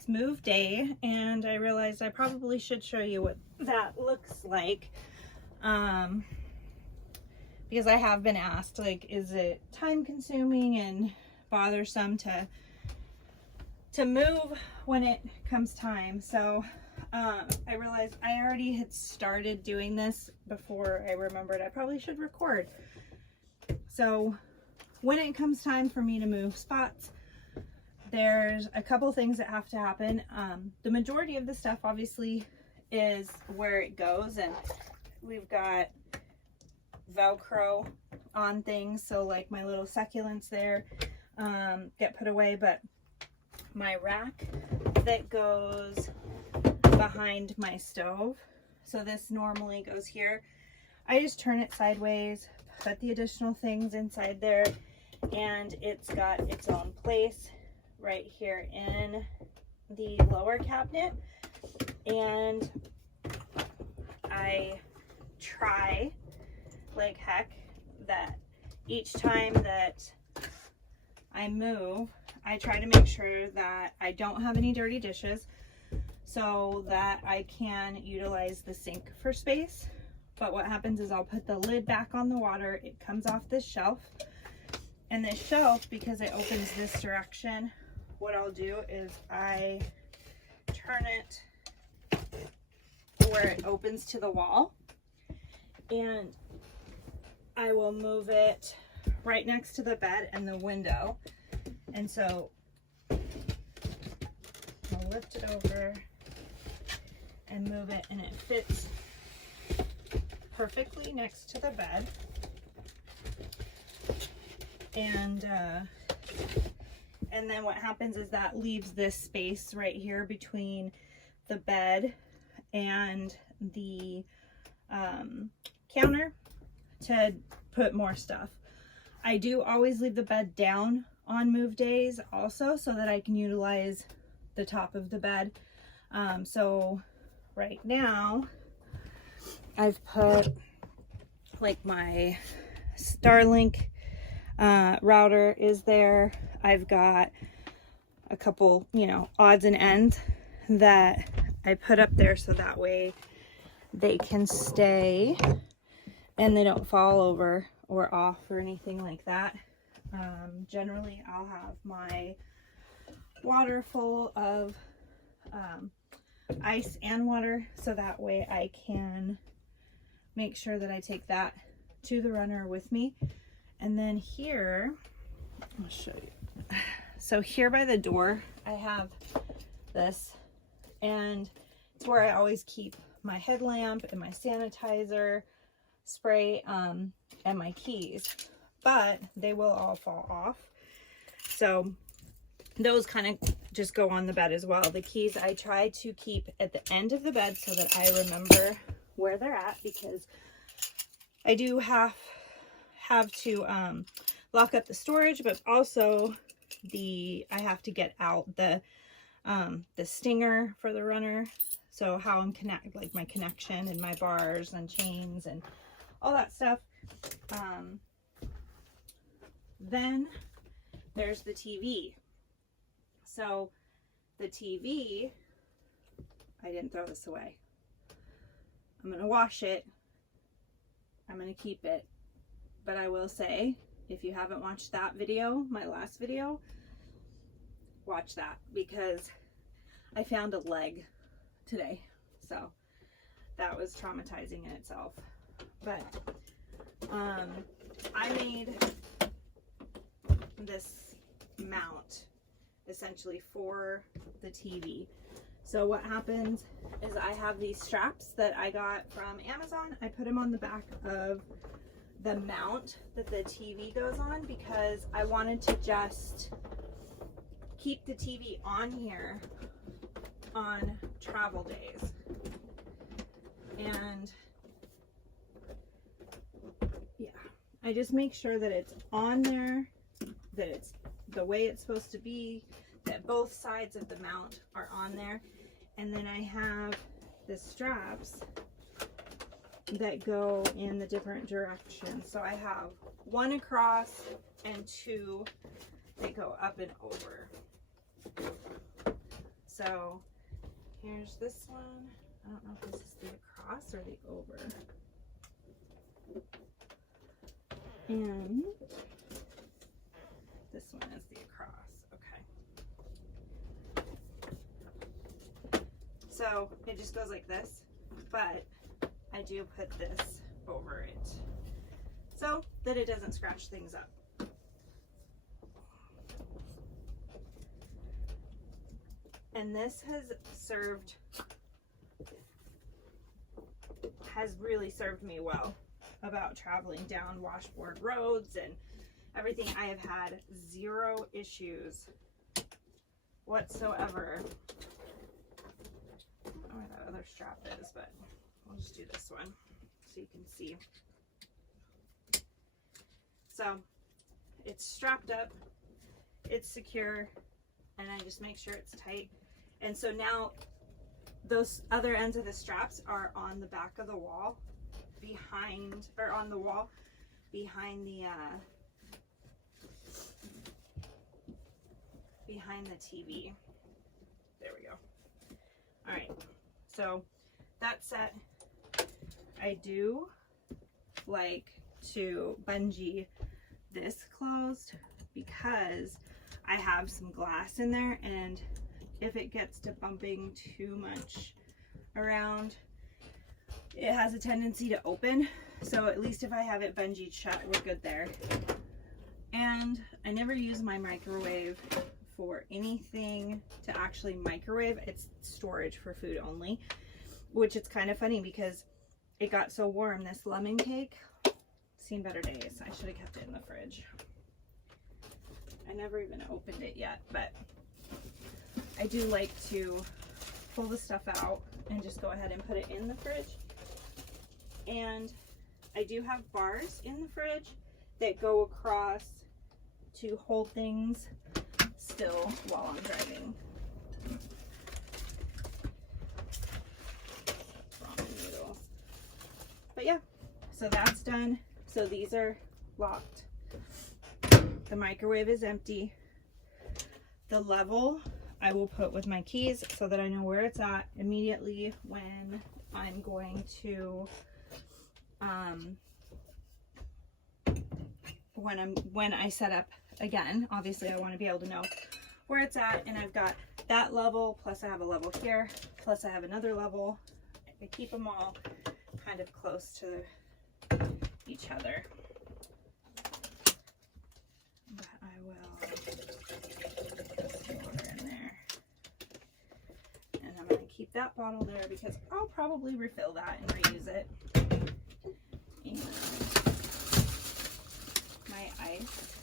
it's move day, and I realized I probably should show you what that looks like. Because I have been asked, like, is it time consuming and bothersome to move when it comes time? So I realized I already had started doing this before I remembered I probably should record. So when it comes time for me to move spots, there's a couple things that have to happen. The majority of the stuff obviously is where it goes, and we've got Velcro on things, so like my little succulents there get put away, but my rack that goes behind my stove, so this normally goes here, I just turn it sideways, put the additional things inside there, and it's got its own place right here in the lower cabinet. And I try like heck that each time that I move, I try to make sure that I don't have any dirty dishes so that I can utilize the sink for space. But what happens is I'll put the lid back on the water, it comes off this shelf, and this shelf, because it opens this direction, what I'll do is I turn it where it opens to the wall, and I will move it right next to the bed and the window. And so I'll lift it over and move it, and it fits perfectly next to the bed. And then what happens is that leaves this space right here between the bed and the counter to put more stuff. I do always leave the bed down on move days also, so that I can utilize the top of the bed. So right now I've put like my Starlink router is there. I've got a couple, you know, odds and ends that I put up there so that way they can stay and they don't fall over or off or anything like that. Generally I'll have my water full of ice and water, so that way I can make sure that I take that to the runner with me. And then here, I'll show you. So here by the door, I have this, and it's where I always keep my headlamp and my sanitizer spray and my keys, but they will all fall off. So those kind of just go on the bed as well. The keys I try to keep at the end of the bed so that I remember where they're at, because I do have to lock up the storage, but also I have to get out the stinger for the runner. So how I'm like my connection and my bars and chains and all that stuff. Then there's the TV. So the TV, I didn't throw this away. I'm going to wash it. I'm going to keep it. But I will say, if you haven't watched that video, my last video, watch that, because I found a leg today. So that was traumatizing in itself. But I made this mount essentially for the TV. So what happens is I have these straps that I got from Amazon. I put them on the back of the mount that the TV goes on, because I wanted to just keep the TV on here on travel days. And yeah, I just make sure that it's on there, that it's the way it's supposed to be, that both sides of the mount are on there. And then I have the straps that go in the different directions. So I have one across and two that go up and over. So here's this one. I don't know if this is the across or the over. And this one is the across. Okay. So it just goes like this, but I do put this over it so that it doesn't scratch things up. And this has really served me well about traveling down washboard roads and everything. I have had zero issues whatsoever. I don't know where that other strap is, but I'll just do this one so you can see. So it's strapped up, it's secure, and I just make sure it's tight. And so now those other ends of the straps are on the back of the wall behind, or on the wall behind the TV. There we go. All right, so that's set. I do like to bungee this closed because I have some glass in there, and if it gets to bumping too much around, it has a tendency to open. So at least if I have it bungeed shut, we're good there. And I never use my microwave for anything to actually microwave. It's storage for food only, which it's kind of funny because it got so warm. This lemon cake, seen better days. I should have kept it in the fridge. I never even opened it yet, but I do like to pull the stuff out and just go ahead and put it in the fridge. And I do have bars in the fridge that go across to hold things still while I'm driving. Ramen noodles. But yeah, so that's done. So these are locked. The microwave is empty. The level I will put with my keys so that I know where it's at immediately when I'm going to when I set up again. Obviously I want to be able to know where it's at, and I've got that level, plus I have a level here, plus I have another level. I keep them all kind of close to each other. But I will put some water in there. And I'm going to keep that bottle there because I'll probably refill that and reuse it. And my ice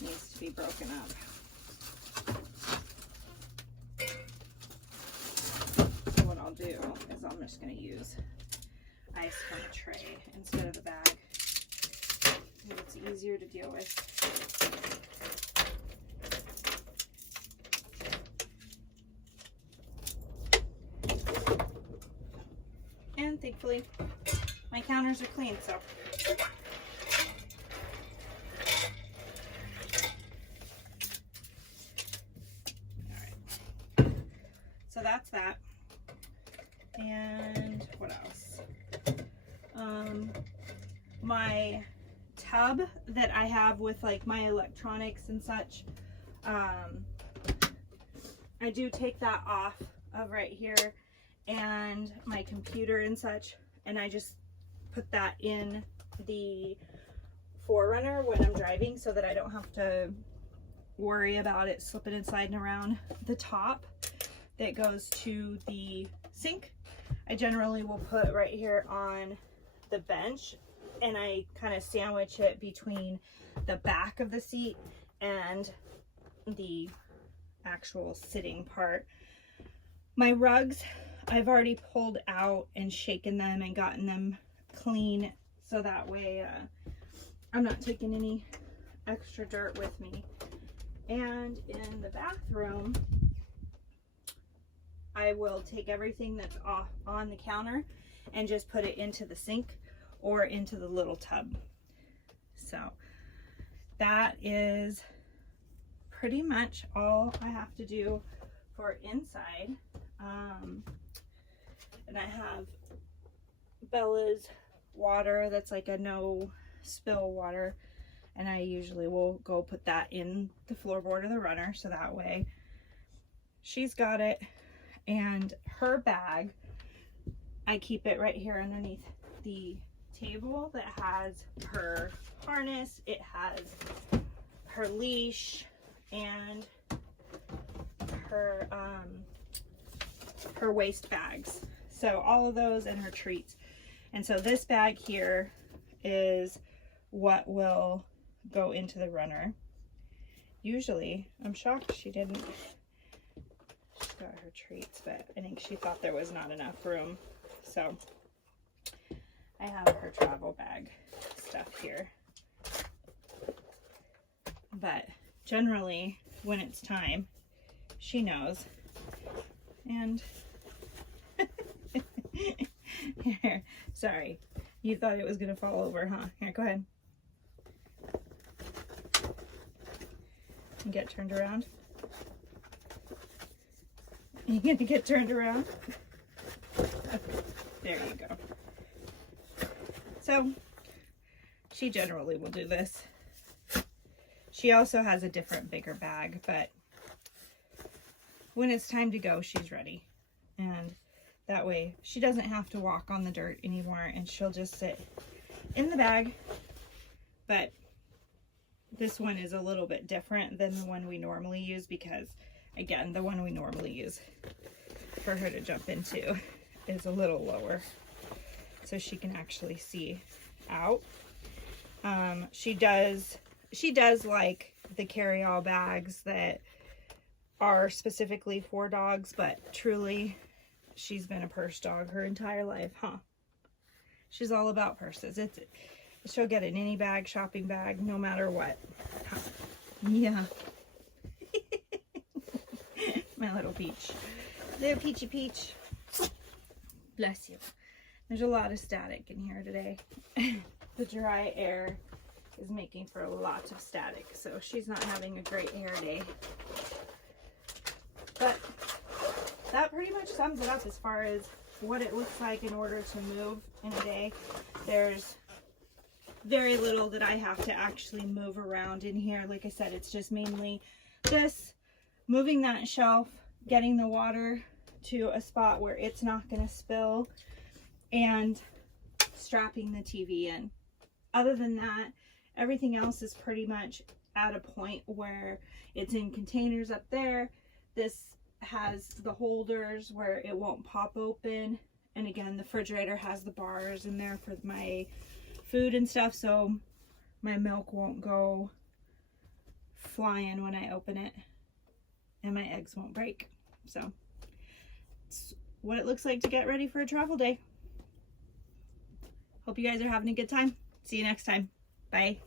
needs to be broken up. So what I'll do is I'm just going to use ice from a tray instead of the bag. It's easier to deal with. And thankfully my counters are clean, so alright. So that's that. And what else? My tub that I have with like my electronics and such, I do take that off of right here, and my computer and such, and I just put that in the 4Runner when I'm driving so that I don't have to worry about it slipping and sliding around. The top that goes to the sink, I generally will put right here on the bench, and I kind of sandwich it between the back of the seat and the actual sitting part. My rugs, I've already pulled out and shaken them and gotten them clean, so that way I'm not taking any extra dirt with me. And in the bathroom, I will take everything that's off on the counter and just put it into the sink or into the little tub. So that is pretty much all I have to do for inside. And I have Bella's water that's like a no spill water, and I usually will go put that in the floorboard of the runner, so that way she's got it. And her bag, I keep it right here underneath the table that has her harness, it has her leash, and her waist bags. So all of those and her treats. And so this bag here is what will go into the runner. Usually, I'm shocked she didn't. She's got her treats, but I think she thought there was not enough room. So I have her travel bag stuff here. But generally, when it's time, she knows. And here, sorry, you thought it was gonna fall over, huh? Here, go ahead and get turned around. Are you gonna get turned around? There you go. So she generally will do this. She also has a different bigger bag, but when it's time to go, she's ready. And that way she doesn't have to walk on the dirt anymore, and she'll just sit in the bag. But this one is a little bit different than the one we normally use, because again, the one we normally use for her to jump into is a little lower, so she can actually see out. She does like the carry-all bags that are specifically for dogs, but truly she's been a purse dog her entire life, huh? She's all about purses. She'll get in any bag, shopping bag, no matter what. Huh. Yeah. My little peach. Little peachy peach. Bless you. There's a lot of static in here today. The dry air is making for lots of static, so she's not having a great hair day. But that pretty much sums it up as far as what it looks like in order to move in a day. There's very little that I have to actually move around in here. Like I said, it's just mainly this, moving that shelf, getting the water to a spot where it's not going to spill, and strapping the TV in. Other than that, everything else is pretty much at a point where it's in containers up there. This has the holders where it won't pop open, and again, the refrigerator has the bars in there for my food and stuff, so my milk won't go flying when I open it, and my eggs won't break. So it's what it looks like to get ready for a travel day. Hope you guys are having a good time. See you next time. Bye.